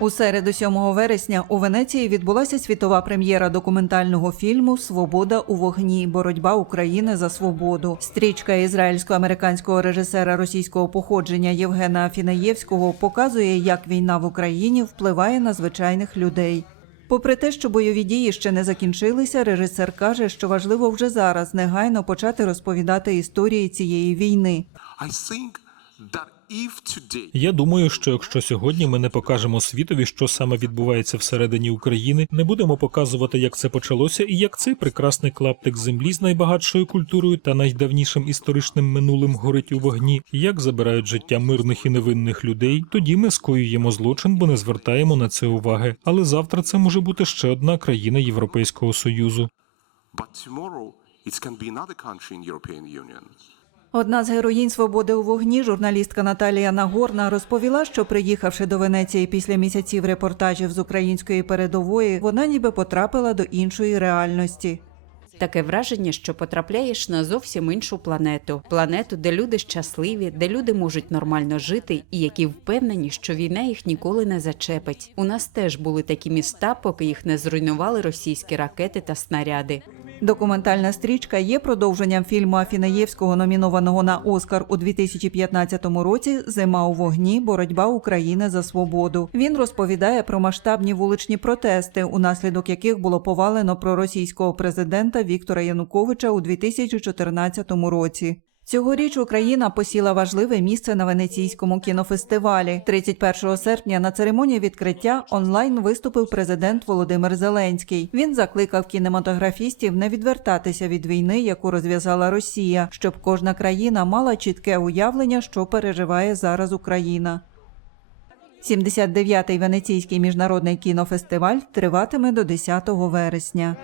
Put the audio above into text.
У середу 7 вересня у Венеції відбулася світова прем'єра документального фільму Свобода у вогні. Боротьба України за свободу. Стрічка ізраїльсько-американського режисера російського походження Євгена Афінаєвського показує, як війна в Україні впливає на звичайних людей. Попри те, що бойові дії ще не закінчилися, режисер каже, що важливо вже зараз негайно почати розповідати історії цієї війни. I Я думаю, що якщо сьогодні ми не покажемо світові, що саме відбувається всередині України, не будемо показувати, як це почалося, і як цей прекрасний клаптик землі з найбагатшою культурою та найдавнішим історичним минулим горить у вогні, як забирають життя мирних і невинних людей, тоді ми скоюємо злочин, бо не звертаємо на це уваги. Але завтра це може бути ще одна країна Європейського союзу. but tomorrow it can be another country in European Union. Одна з героїнь свободи у вогні, журналістка Наталія Нагорна, розповіла, що приїхавши до Венеції після місяців репортажів з української передової, вона ніби потрапила до іншої реальності. Таке враження, що потрапляєш на зовсім іншу планету. Планету, де люди щасливі, де люди можуть нормально жити, і які впевнені, що війна їх ніколи не зачепить. У нас теж були такі міста, поки їх не зруйнували російські ракети та снаряди. Документальна стрічка є продовженням фільму Афінаєвського, номінованого на Оскар у 2015 році Зима у вогні. Боротьба України за свободу. Він розповідає про масштабні вуличні протести, унаслідок яких було повалено проросійського президента Віктора Януковича у 2014 році. Цьогоріч Україна посіла важливе місце на венеційському кінофестивалі. 31 серпня на церемонії відкриття онлайн виступив президент Володимир Зеленський. Він закликав кінематографістів не відвертатися від війни, яку розв'язала Росія, щоб кожна країна мала чітке уявлення, що переживає зараз Україна. 79-й Венеційський міжнародний кінофестиваль триватиме до 10 вересня.